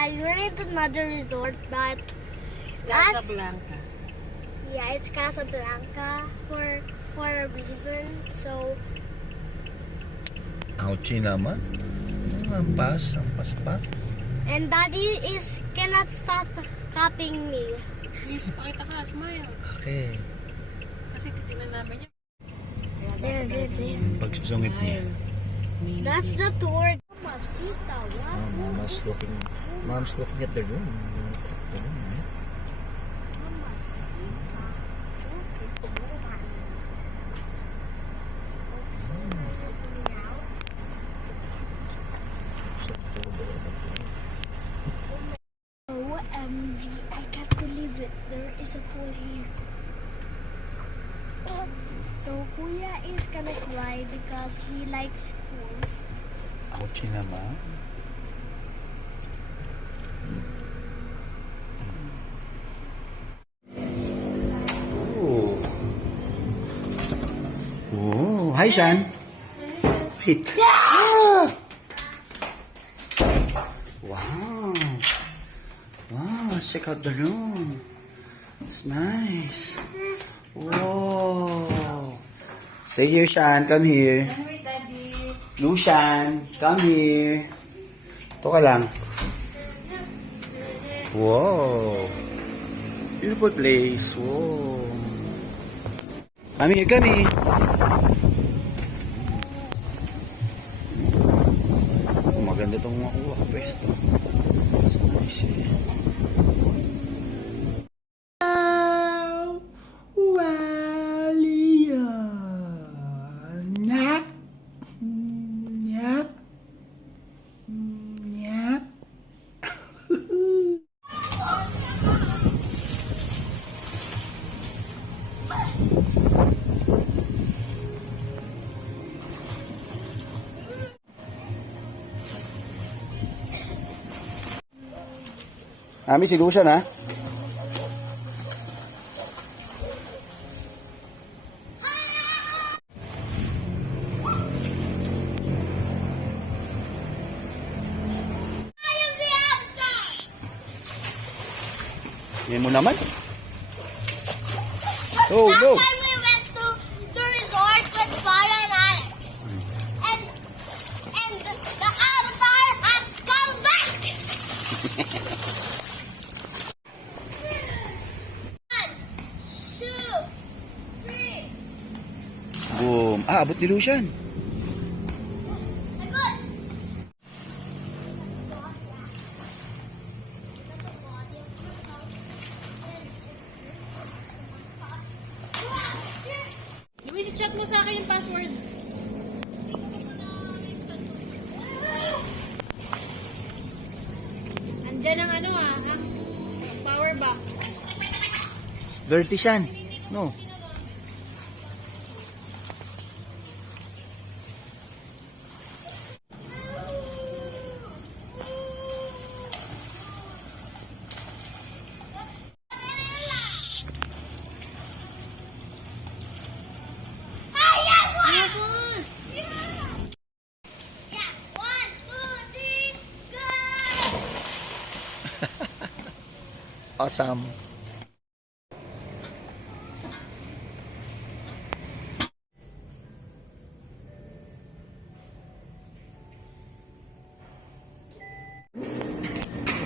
We're at another resort, but It's Casablanca. yeah, it's Casablanca for a reason. So Ouchie naman. Ampas pa. and Daddy cannot stop copying me. Please, pakita ka, smile. Okay. Kasi titingnan namin yun. There. Pagsusungit niya. That's the tour. Mamacita, wow. Mom's looking at the room. Mamacita. Who's this woman? Looking out. OMG, I can't believe it. There is a pool here. So Kuya is gonna cry because he likes pools. Ouchie naman. Oh, hi, Shan. Pit. Wow. Wow, let's check out the room. It's nice. Whoa. Stay here, Shan. Come here. Wait, Daddy. Lushan, come here. Ito ka lang. Wow. Beautiful place. Wow. Come here, come here. Oh, maganda itong makuha ko pwesto. So nice eh. Ami, si Lucian, ha? Yan mo naman. Oh, Last no. time we went to the resort with Farah and Alex. And the avatar has come back! 1, 2, 3. Boom. Ah, abot ni Lucian. Good. Luis, i-chat mo sa akin yung password. Andyan ang ang power bank. Dirty Shan. No. Yeah, 1, 2, 3, go! Awesome.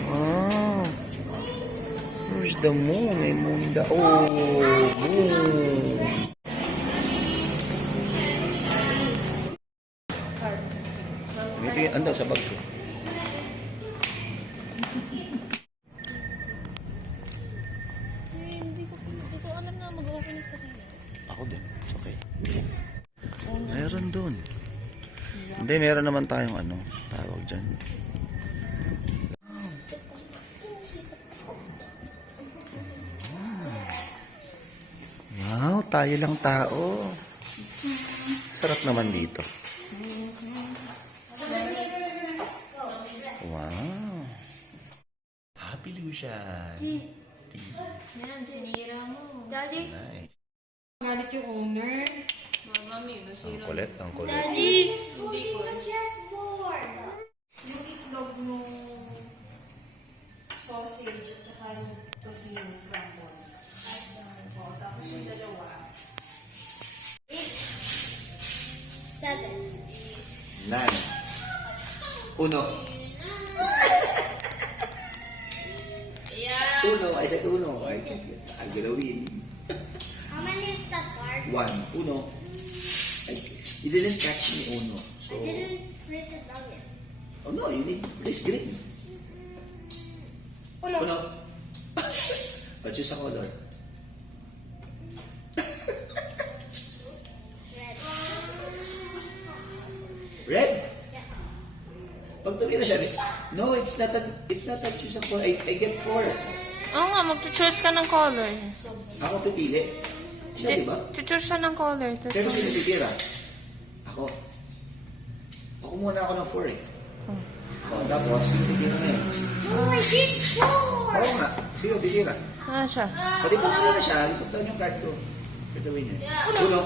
Wow. Where's the moon? May moon da. Oh, moon. Ito yung anda sa bag ko. Hindi ko alam na mag-open ito kayo. Ako din. It's okay. Meron dun. Hindi, meron naman tayong tawag dyan. Wow, tayo lang tao. Sarap naman dito. Wow. Happy Lucian. Yan, sinira mo. Daddy? Nice. Galit yung owner. Mami, Ang kulit, ang kulit. Daddy! Hindi ko. Chessboard! Yung itlog mo. saka yung tocino scramble. O, tapos yung dalawa. 7. 9. Uno. Yeah. Uno. I said uno. I'm gonna win. How many is that card? 1. Uno. You didn't catch me, Uno. So, I didn't place it down yet. oh no, you need this green. Uno. Uno. Choose a color. Red. Red? Yeah. Pag tumira siya, no, it's not a choose a color. I get 4. Oo nga, mag-choose ka ng color. Ako pipili. Siya, di ba? Choose siya ng color. Pero Tapos, sino titira? Ako. Ako muna ako ng 4 eh. Oh, tapos, sino titira ngayon? Oh, I did 4. Oo nga. Sino titira? ano siya? Pwede pa na siya. Put down yung card ko. For the winner. Uno.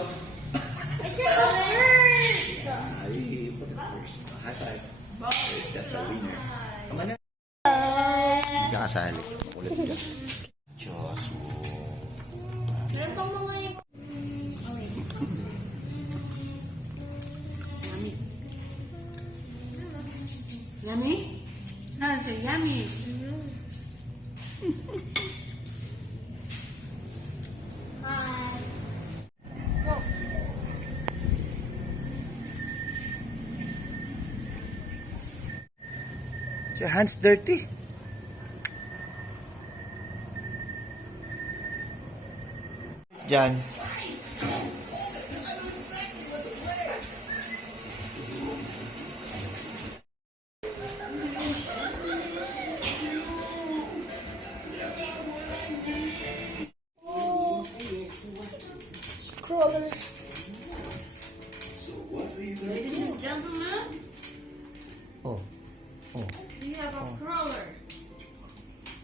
I did the first. Ay, put it first. High five. That's a winner. Tama na. Hindi ka kasali. Makulit ka. Diyos mo. Meron pang mga Yummy? No, it's yummy. Go. Your hands dirty. Jan. Scroller. Ladies and gentlemen, Oh. Oh. we have a crawler.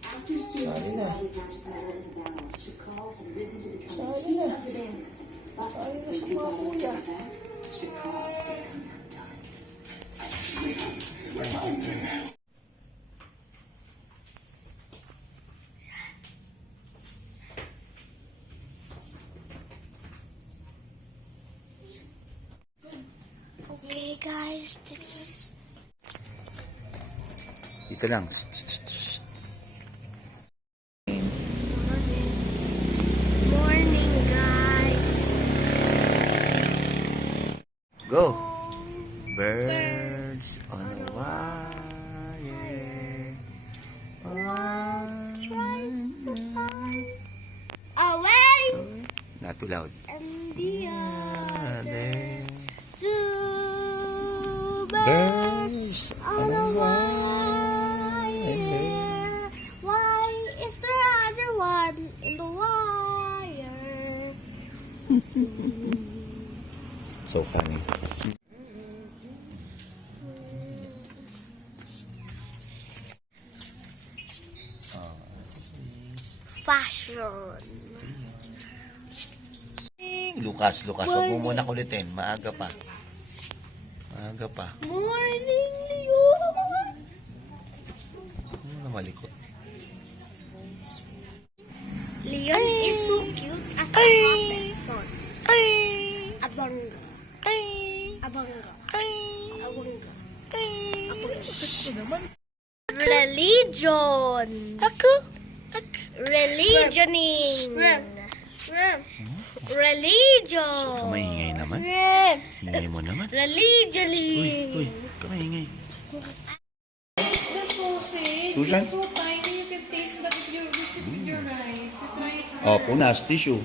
After students Sorry na. saw his magic medal in the barrel, Shakal had risen to become the king of the bandits. But when his brothers came back, Shakal had come undone. Okay, guys, this is Dito lang. morning, guys. Go. Birds on a wire. Away Not too loud. and the There. two Birds on a wire. Why is there other one in the wire? So funny. Fashion. Lucas, huwag mo muna kulitin. Maaga pa. Maaga pa. Morning, Leon. Ano na malikot? Leon is so cute as a puppet son. Abanga. Abanga. Abanga. Abanga. Religion. Religioning. Religion. Kamahingay naman. Hingay mo naman. Religioning. Uy, kamahingay. It's the sausage. Susan? It's so tiny you can taste, but if you mix it with your rice, you try it. Oh, punas. Tissue.